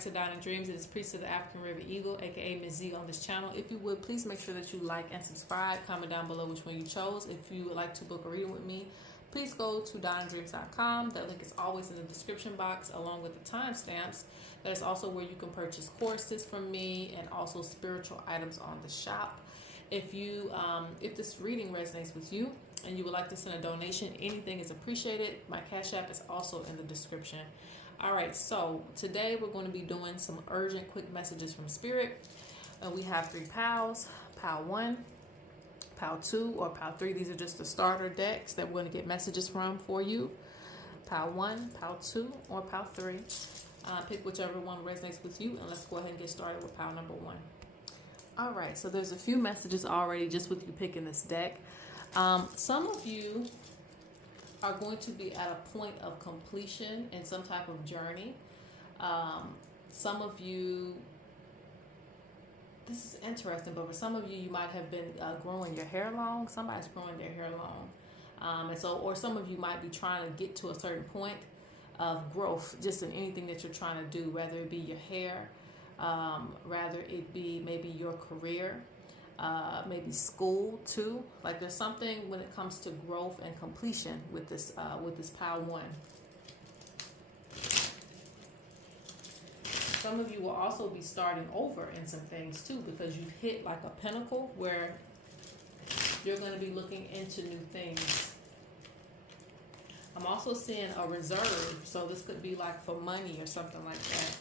back to Diamond Dreams. It is Priestess of the African River Eagle, aka Ms.Z on this channel. If you would, please make sure that you like and subscribe. Comment down below which one you chose. If you would like to book a reading with me, please go to diamonddreams.com. That link is always in the description box along with the timestamps. That is also where you can purchase courses from me and also spiritual items on the shop. If this reading resonates with you and you would like to send a donation, anything is appreciated. My Cash App is also in the description. All right, so today we're going to be doing some urgent quick messages from Spirit. We have 3 piles, pile 1, pile 2, or pile 3. These are just the starter decks that we're going to get messages from for you. Pile 1, pile 2, or pile 3. Pick whichever one resonates with you, and let's go ahead and get started with pile number 1. All right, so there's a few messages already just with you picking this deck. Some of you are going to be at a point of completion in some type of journey. Some of you, this is interesting, but for some of you, you might have been growing your hair long. Somebody's growing their hair long. Or some of you might be trying to get to a certain point of growth, just in anything that you're trying to do, whether it be your hair, rather it be maybe your career, maybe school too. Like there's something when it comes to growth and completion with this pile 1. Some of you will also be starting over in some things too, because you've hit like a pinnacle where you're going to be looking into new things. I'm also seeing a reserve, so this could be like for money or something like that.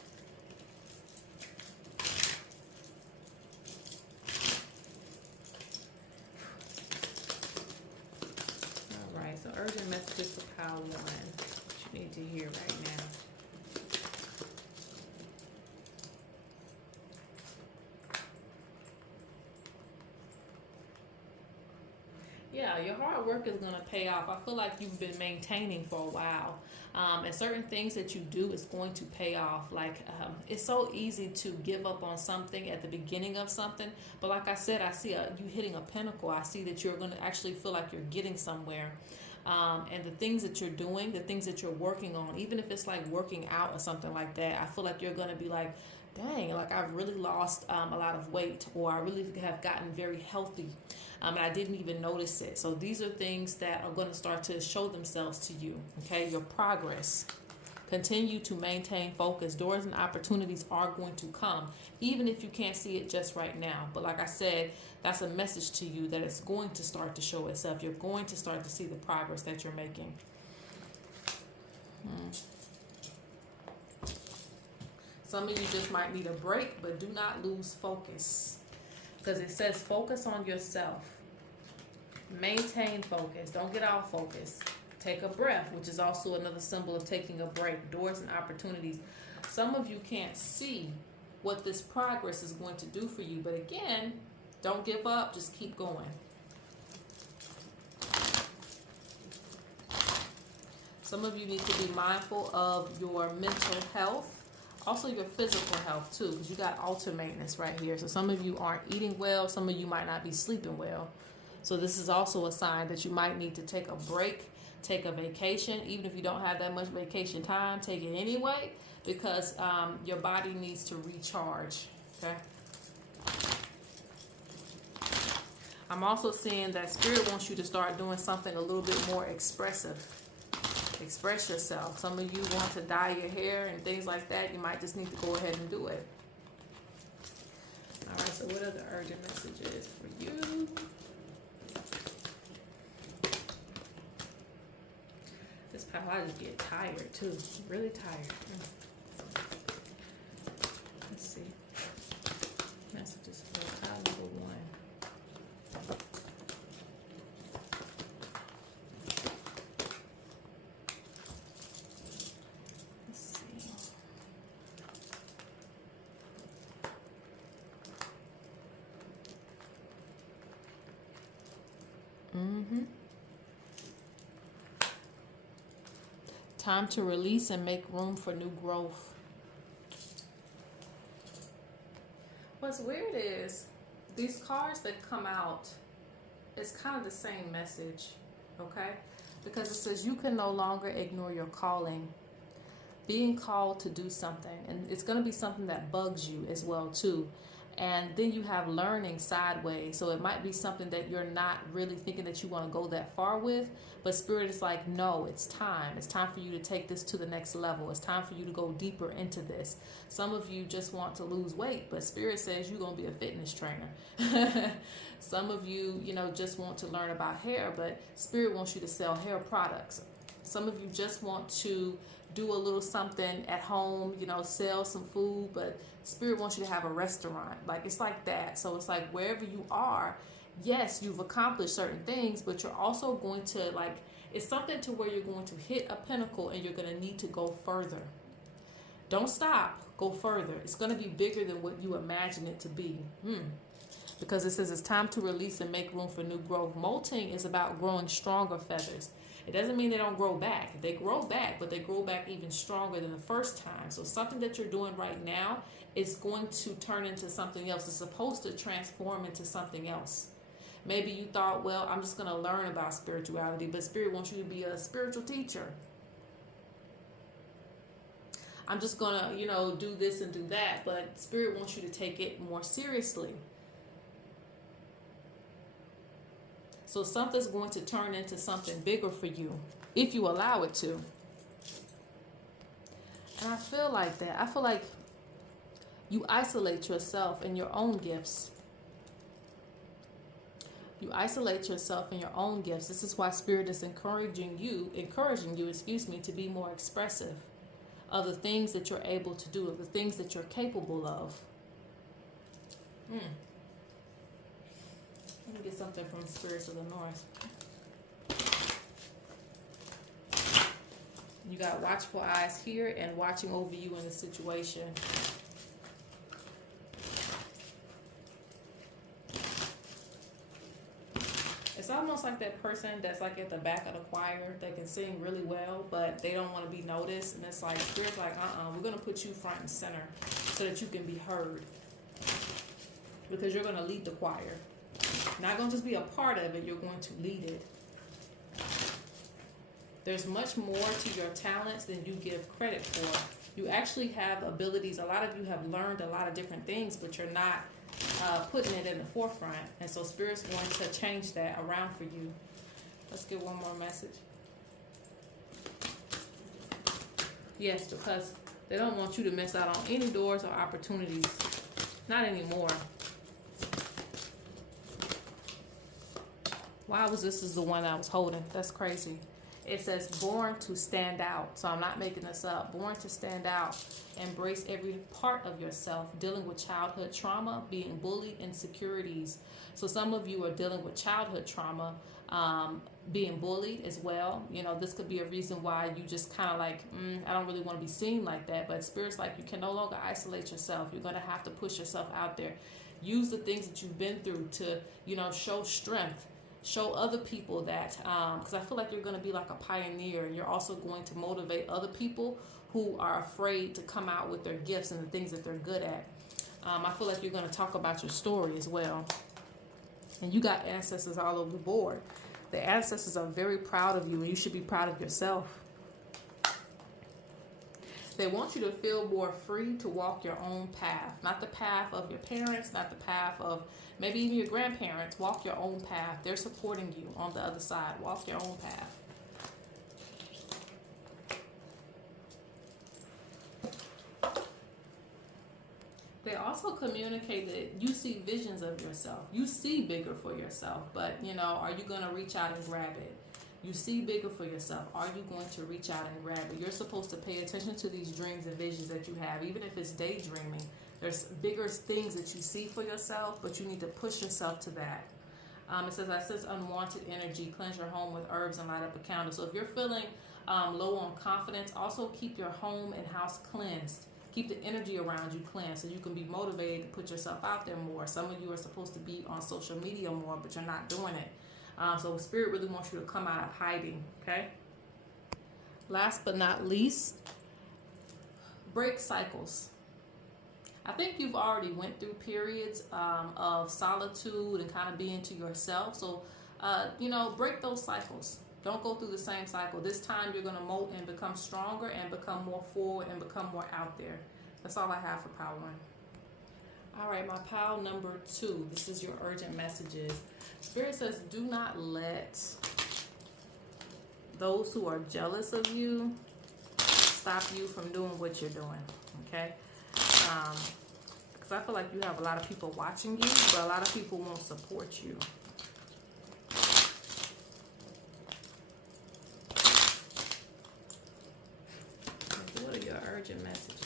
So urgent messages for pile 1, what you need to hear right now. Yeah, your hard work is going to pay off. I feel like you've been maintaining for a while. And certain things that you do is going to pay off. Like, it's so easy to give up on something at the beginning of something. But like I said, I see you hitting a pinnacle. I see that you're going to actually feel like you're getting somewhere. And the things that you're doing, the things that you're working on, even if it's like working out or something like that, I feel like you're going to be like, dang, like I've really lost a lot of weight, or I really have gotten very healthy. And I didn't even notice it. So these are things that are going to start to show themselves to you. Okay, your progress. Continue to maintain focus. Doors and opportunities are going to come, even if you can't see it just right now. But like I said, that's a message to you that it's going to start to show itself. You're going to start to see the progress that you're making. Some of you just might need a break, but do not lose focus. Because it says focus on yourself. Maintain focus. Don't get off focus. Take a breath, which is also another symbol of taking a break. Doors and opportunities. Some of you can't see what this progress is going to do for you. But again, don't give up. Just keep going. Some of you need to be mindful of your mental health. Also your physical health too, because you got altar maintenance right here. So some of you aren't eating well. Some of you might not be sleeping well. So this is also a sign that you might need to take a break, take a vacation. Even if you don't have that much vacation time, take it anyway, because your body needs to recharge. Okay. I'm also seeing that Spirit wants you to start doing something a little bit more expressive. Express yourself. Some of you want to dye your hair and things like that. You might just need to go ahead and do it. All right, so what are the urgent messages for you? This pile, I just get tired too. Really tired. Let's see. Messages for pile number 1. Time to release and make room for new growth. What's weird is these cards that come out, it's kind of the same message, okay? Because it says you can no longer ignore your calling. being called to do something, and it's going to be something that bugs you as well too. And then you have learning sideways, so it might be something that you're not really thinking that you want to go that far with, but Spirit is like, no, it's time for you to take this to the next level. It's time for you to go deeper into this. Some of you just want to lose weight, but Spirit says you're going to be a fitness trainer. Some of you, just want to learn about hair, but Spirit wants you to sell hair products. Some of you just want to do a little something at home, sell some food, but Spirit wants you to have a restaurant. Like, it's like that. So it's like wherever you are, yes, you've accomplished certain things, but you're also going to, it's something to where you're going to hit a pinnacle and you're going to need to go further. Don't stop, go further. It's going to be bigger than what you imagine it to be. Because it says it's time to release and make room for new growth. Molting is about growing stronger feathers. It doesn't mean they don't grow back. They grow back, but they grow back even stronger than the first time. So something that you're doing right now is going to turn into something else. It's supposed to transform into something else. Maybe you thought, well, I'm just going to learn about spirituality, but Spirit wants you to be a spiritual teacher. I'm just going to, do this and do that, but Spirit wants you to take it more seriously. So something's going to turn into something bigger for you if you allow it to. And I feel like that. I feel like you isolate yourself in your own gifts. You isolate yourself in your own gifts. This is why Spirit is encouraging you, to be more expressive of the things that you're able to do, of the things that you're capable of. Let me get something from Spirits of the North. You got watchful eyes here and watching over you in the situation. It's almost like that person that's like at the back of the choir that can sing really well, but they don't want to be noticed. And it's like, Spirit's like, we're going to put you front and center so that you can be heard. Because you're going to lead the choir. Not going to just be a part of it, you're going to lead it. There's much more to your talents than you give credit for. You actually have abilities. A lot of you have learned a lot of different things, but you're not putting it in the forefront. And so Spirit's going to change that around for you. Let's get one more message. Yes, because they don't want you to miss out on any doors or opportunities. Not anymore. Why was this is the one I was holding? That's crazy. It says born to stand out. So I'm not making this up. Born to stand out. Embrace every part of yourself. Dealing with childhood trauma, being bullied, insecurities. So some of you are dealing with childhood trauma, being bullied as well. This could be a reason why you just kind of like, I don't really want to be seen like that. But Spirit's like, you can no longer isolate yourself. You're going to have to push yourself out there. Use the things that you've been through to, show strength. Show other people that, because I feel like you're going to be like a pioneer, and you're also going to motivate other people who are afraid to come out with their gifts and the things that they're good at. I feel like you're going to talk about your story as well. And you got ancestors all over the board. The ancestors are very proud of you, and you should be proud of yourself. They want you to feel more free to walk your own path. Not the path of your parents, not the path of maybe even your grandparents. Walk your own path. They're supporting you on the other side. Walk your own path. They also communicate that you see visions of yourself. You see bigger for yourself, but are you going to reach out and grab it? You see bigger for yourself. Are you going to reach out and grab it? You're supposed to pay attention to these dreams and visions that you have, even if it's daydreaming. There's bigger things that you see for yourself, but you need to push yourself to that. It says, I sense unwanted energy. Cleanse your home with herbs and light up a candle. So if you're feeling low on confidence, also keep your home and house cleansed. Keep the energy around you cleansed so you can be motivated to put yourself out there more. Some of you are supposed to be on social media more, but you're not doing it. So Spirit really wants you to come out of hiding, okay? Last but not least, break cycles. I think you've already went through periods of solitude and kind of being to yourself. So, break those cycles. Don't go through the same cycle. This time you're going to molt and become stronger and become more forward and become more out there. That's all I have for pile 1. All right, my pile number 2. This is your urgent messages. Spirit says, do not let those who are jealous of you stop you from doing what you're doing, okay? Because I feel like you have a lot of people watching you, but a lot of people won't support you. What are your urgent messages?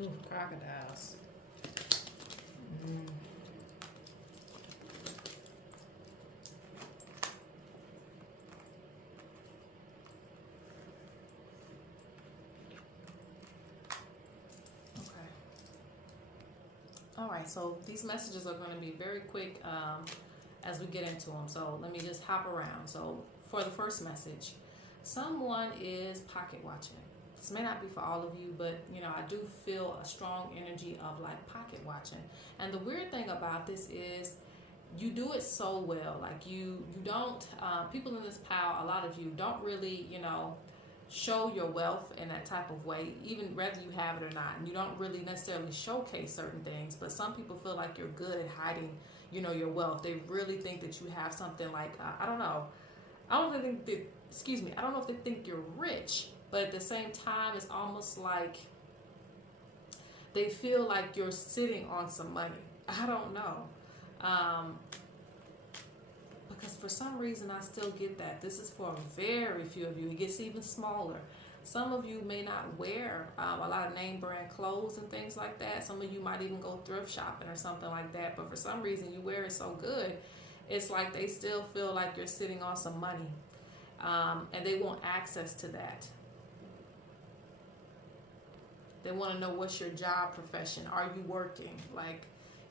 Ooh, crocodiles. Okay. All right, so these messages are going to be very quick as we get into them. So let me just hop around. So for the first message, someone is pocket watching. This may not be for all of you, but you know, I do feel a strong energy of like pocket watching. And the weird thing about this is you do it so well. Like you don't, people in this pile, a lot of you don't really, you know, show your wealth in that type of way, even whether you have it or not. And you don't really necessarily showcase certain things, but some people feel like you're good at hiding, you know, your wealth. They really think that you have something like, I don't know. I don't think that, excuse me, I don't know if they think you're rich, but at the same time, it's almost like they feel like you're sitting on some money. I don't know. Because for some reason, I still get that. This is for very few of you. It gets even smaller. Some of you may not wear a lot of name brand clothes and things like that. Some of you might even go thrift shopping or something like that. But for some reason, you wear it so good, it's like they still feel like you're sitting on some money. And they want access to that. They want to know, what's your job profession? Are you working? Like,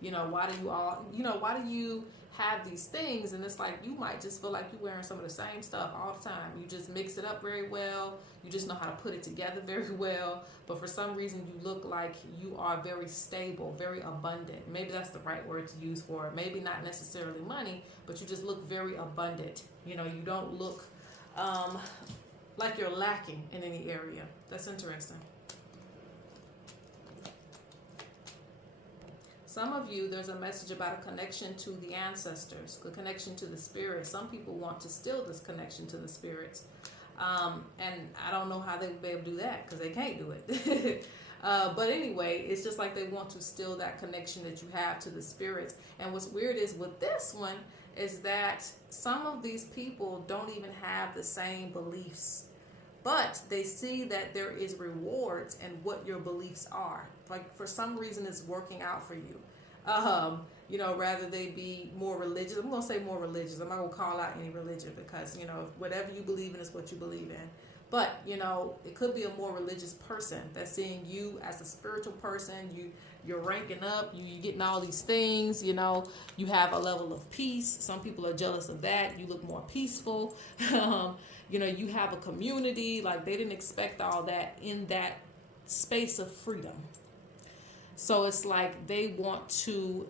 you know, why do you have these things? And it's like, you might just feel like you're wearing some of the same stuff all the time. You just mix it up very well. You just know how to put it together very well. But for some reason, you look like you are very stable, very abundant. Maybe that's the right word to use for it. Maybe not necessarily money, but you just look very abundant. You know, you don't look like you're lacking in any area. That's interesting. Some of you, there's a message about a connection to the ancestors, a connection to the spirits. Some people want to steal this connection to the spirits. And I don't know how they would be able to do that, because they can't do it. But anyway, it's just like they want to steal that connection that you have to the spirits. And what's weird is with this one is that some of these people don't even have the same beliefs, but they see that there is rewards in what your beliefs are. Like for some reason it's working out for you. You know, rather they be more religious. I'm going to say more religious. I'm not going to call out any religion, because, you know, whatever you believe in is what you believe in. But, you know, it could be a more religious person that's seeing you as a spiritual person. You're ranking up, you're getting all these things, you know, you have a level of peace. Some people are jealous of that. You look more peaceful. You know, you have a community. Like they didn't expect all that in that space of freedom. So it's like they want to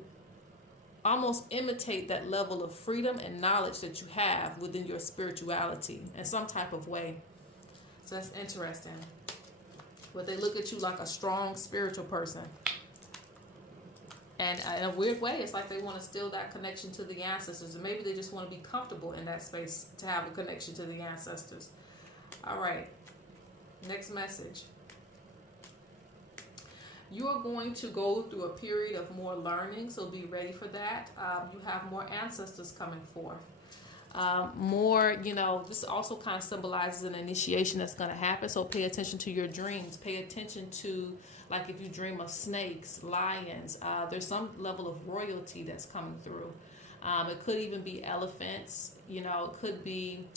almost imitate that level of freedom and knowledge that you have within your spirituality in some type of way. So that's interesting. But they look at you like a strong spiritual person. And in a weird way, it's like they want to steal that connection to the ancestors. And maybe they just want to be comfortable in that space to have a connection to the ancestors. All right. Next message. You are going to go through a period of more learning, so be ready for that. You have more ancestors coming forth. More, you know, this also kind of symbolizes an initiation that's going to happen. So pay attention to your dreams. Pay attention to, like, if you dream of snakes, lions, there's some level of royalty that's coming through. It could even be elephants, you know, it could be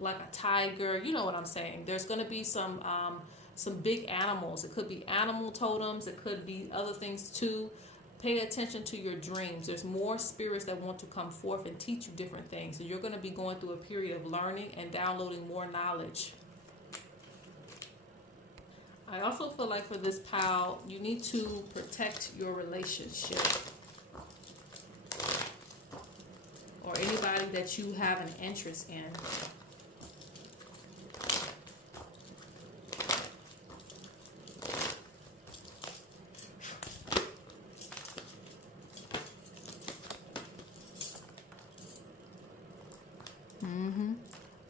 like a tiger, you know what I'm saying. There's going to be some some big animals. It could be animal totems. It could be other things too. Pay attention to your dreams. There's more spirits that want to come forth and teach you different things. So you're going to be going through a period of learning and downloading more knowledge. I also feel like for this pal, you need to protect your relationship. Or anybody that you have an interest in.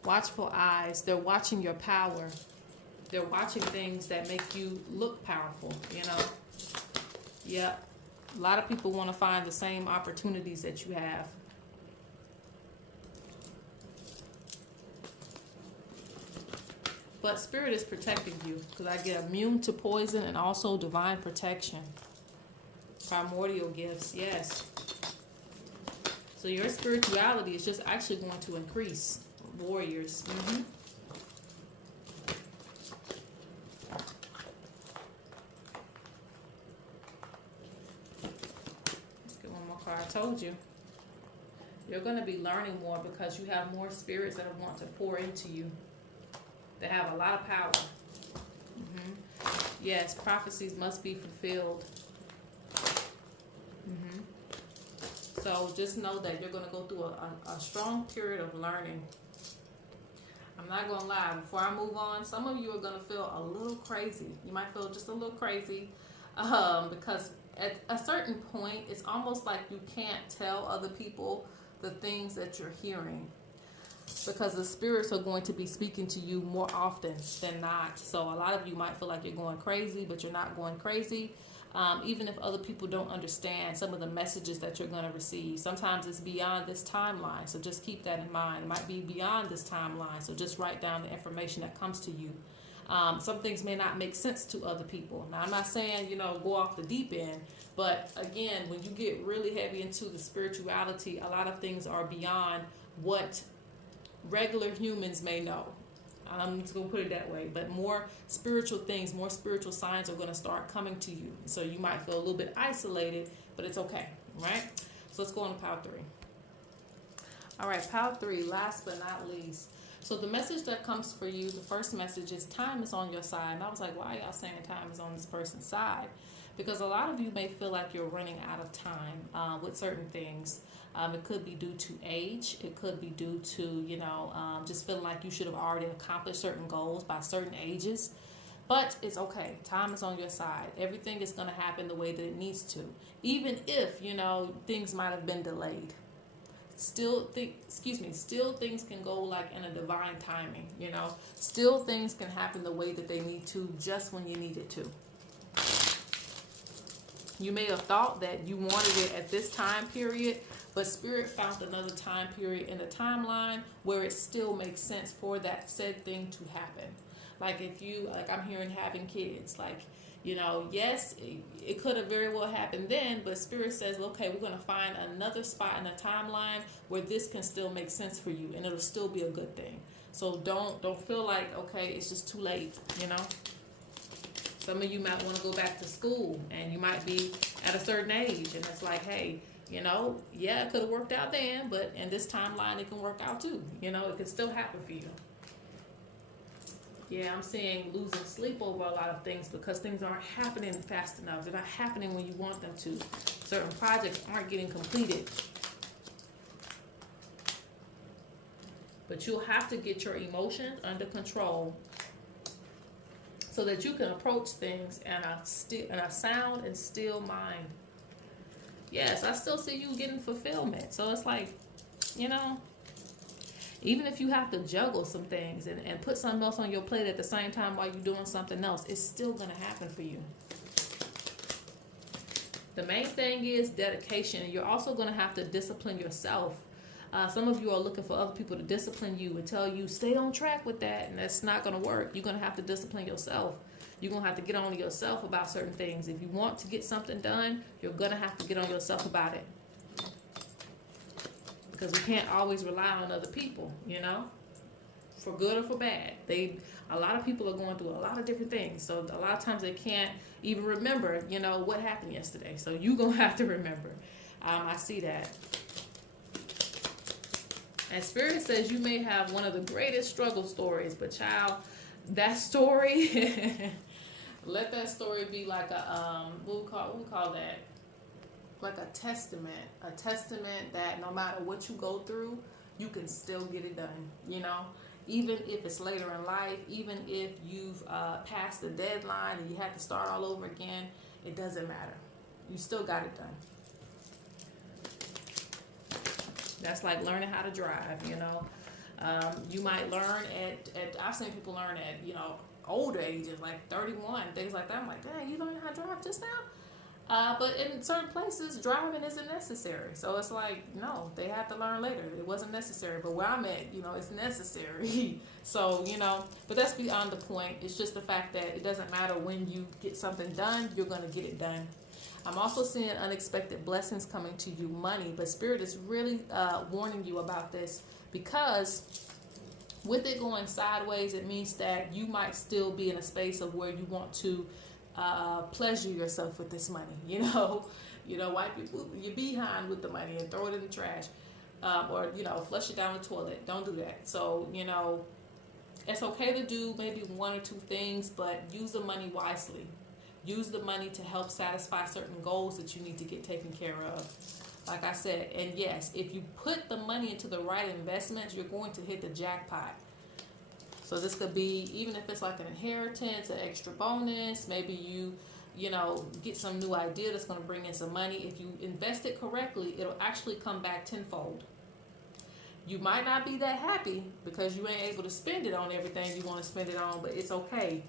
Watchful eyes. They're watching your power. They're watching things that make you look powerful, you know. Yep. A lot of people want to find the same opportunities that you have. But Spirit is protecting you, because I get immune to poison and also divine protection. Primordial gifts, yes. So your spirituality is just actually going to increase. Warriors. Let's get one more card. I told you. You're going to be learning more because you have more spirits that want to pour into you. They have a lot of power. Yes, prophecies must be fulfilled. So just know that you're going to go through a strong period of learning. I'm not going to lie. Before I move on, some of you are going to feel a little crazy. You might feel just a little crazy because at a certain point, it's almost like you can't tell other people the things that you're hearing, because the spirits are going to be speaking to you more often than not. So a lot of you might feel like you're going crazy, but you're not going crazy. Even if other people don't understand some of the messages that you're going to receive. Sometimes it's beyond this timeline, so just keep that in mind. It might be beyond this timeline, so just write down the information that comes to you. Some things may not make sense to other people. Now, I'm not saying, you know, go off the deep end, but again, when you get really heavy into the spirituality, a lot of things are beyond what regular humans may know. I'm just going to put it that way. But more spiritual things, more spiritual signs are going to start coming to you. So you might feel a little bit isolated, but it's okay, right? So let's go on to pile 3. All right, pile 3, last but not least. So the message that comes for you, the first message is time is on your side. And I was like, why are y'all saying time is on this person's side? Because a lot of you may feel like you're running out of time with certain things. It could be due to age. It could be due to, you know, just feeling like you should have already accomplished certain goals by certain ages. But it's okay. Time is on your side. Everything is going to happen the way that it needs to. Even if, you know, things might have been delayed. Still things can go like in a divine timing, you know. Still things can happen the way that they need to, just when you need it to. You may have thought that you wanted it at this time period, but Spirit found another time period in the timeline where it still makes sense for that said thing to happen. Like if you, like I'm hearing having kids, like, you know, yes, it could have very well happened then, but Spirit says, okay, we're going to find another spot in the timeline where this can still make sense for you, and it'll still be a good thing. So don't feel like, okay, it's just too late, you know. Some of you might want to go back to school, and you might be at a certain age, and it's like, hey, you know, yeah, it could have worked out then, but in this timeline, it can work out too. You know, it can still happen for you. Yeah, I'm seeing losing sleep over a lot of things because things aren't happening fast enough. They're not happening when you want them to. Certain projects aren't getting completed. But you'll have to get your emotions under control so that you can approach things in a sound and still mind. Yes, I still see you getting fulfillment. So it's like, you know, even if you have to juggle some things and put something else on your plate at the same time while you're doing something else, it's still going to happen for you. The main thing is dedication. You're also going to have to discipline yourself. Some of you are looking for other people to discipline you and tell you, stay on track with that, and that's not going to work. You're going to have to discipline yourself. You're going to have to get on yourself about certain things. If you want to get something done, you're going to have to get on yourself about it. Because we can't always rely on other people, you know, for good or for bad. A lot of people are going through a lot of different things. So a lot of times they can't even remember, you know, what happened yesterday. So you're going to have to remember. I see that. And Spirit says you may have one of the greatest struggle stories, but child, that story, let that story be like a, what we call that? Like a testament that no matter what you go through, you can still get it done, you know? Even if it's later in life, even if you've passed the deadline and you have to start all over again, it doesn't matter. You still got it done. That's like learning how to drive, you know. You might learn at I've seen people learn at, you know, older ages, like 31, things like that. I'm like, dang, you learned how to drive just now? But in certain places, driving isn't necessary. So it's like, no, they have to learn later. It wasn't necessary. But where I'm at, you know, it's necessary. So, you know, but that's beyond the point. It's just the fact that it doesn't matter when you get something done, you're going to get it done. I'm also seeing unexpected blessings coming to you, money. But Spirit is really warning you about this, because with it going sideways, it means that you might still be in a space of where you want to pleasure yourself with this money, you know, wipe your behind with the money and throw it in the trash, or, you know, flush it down the toilet. Don't do that. So, you know, it's okay to do maybe one or two things, but use the money wisely. Use the money to help satisfy certain goals that you need to get taken care of. Like I said, and yes, if you put the money into the right investments, you're going to hit the jackpot. So this could be, even if it's like an inheritance, an extra bonus, maybe you know, get some new idea that's going to bring in some money. If you invest it correctly, it'll actually come back tenfold. You might not be that happy because you ain't able to spend it on everything you want to spend it on, but it's okay.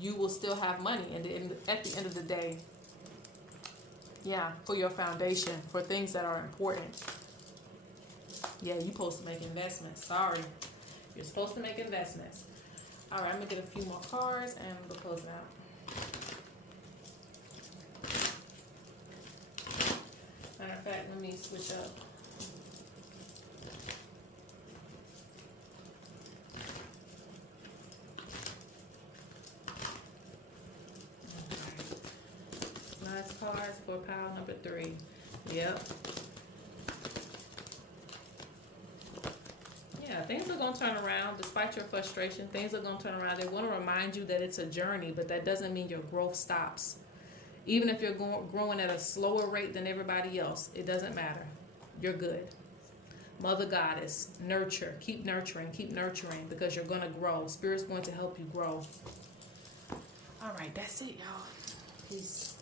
You will still have money, and at the end of the day, yeah, for your foundation, for things that are important. Yeah, you're supposed to make investments. Sorry. You're supposed to make investments. All right, I'm going to get a few more cards and we'll close it out. Matter of fact, let me switch up. Last cards for pile number 3. Yep. Yeah, things are going to turn around. Despite your frustration, things are going to turn around. They want to remind you that it's a journey, but that doesn't mean your growth stops. Even if you're growing at a slower rate than everybody else, it doesn't matter. You're good. Mother Goddess, nurture. Keep nurturing because you're going to grow. Spirit's going to help you grow. All right, that's it, y'all. Peace.